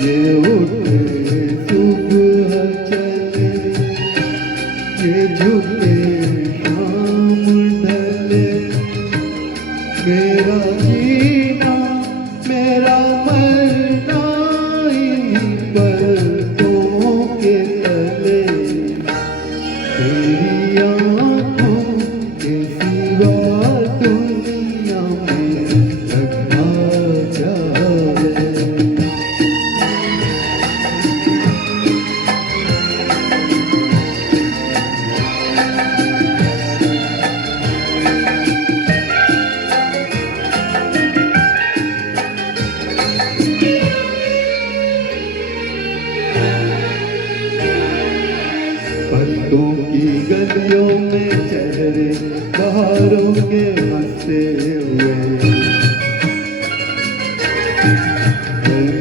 ये उठे सुबह चले, ये झुके शाम ढले, मेरा जीना मेरा मरना इन्हीं पलकों के तले, तेरी आँखों के सिवा दुनिया में रखा जाए। पत्तों की गलियों में चेहरे बहारों के हंसते हुए,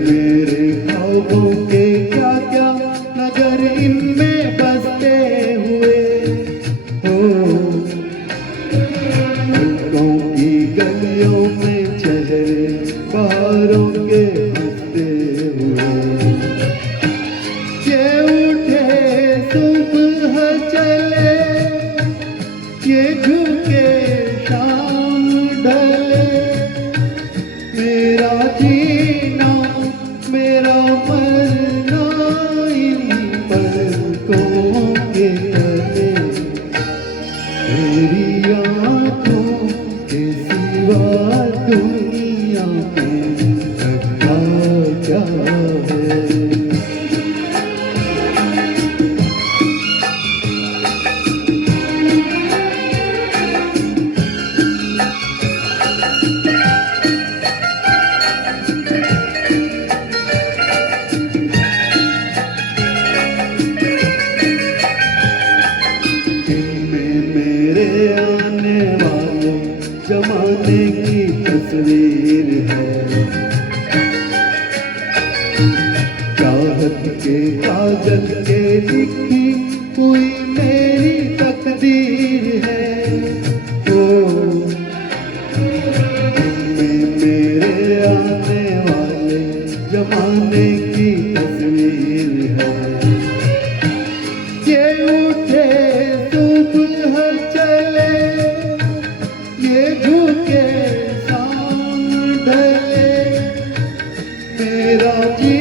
मेरे ख्वाबों के क्या क्या नगर इनमें बसते हुए हो। पत्तों की गलियों में चेहरे बहारों के हंसते हुए, ये उठे सुबह चले, ये झुके शाम ढले, मेरा जीना मेरा मरना इन्हीं पलकों के तले, तेरी आँखों के सिवा दुनिया में रखा क्या है। मेरे आने वाले जमाने की तस्वीर है, चाहत के कागज के लिखी हुई मेरी तकदीर है। ओ मेरे आने वाले जमाने की तस्वीर है, ये उठे सुबह चले, ये झुके शाम ढले, मेरा जी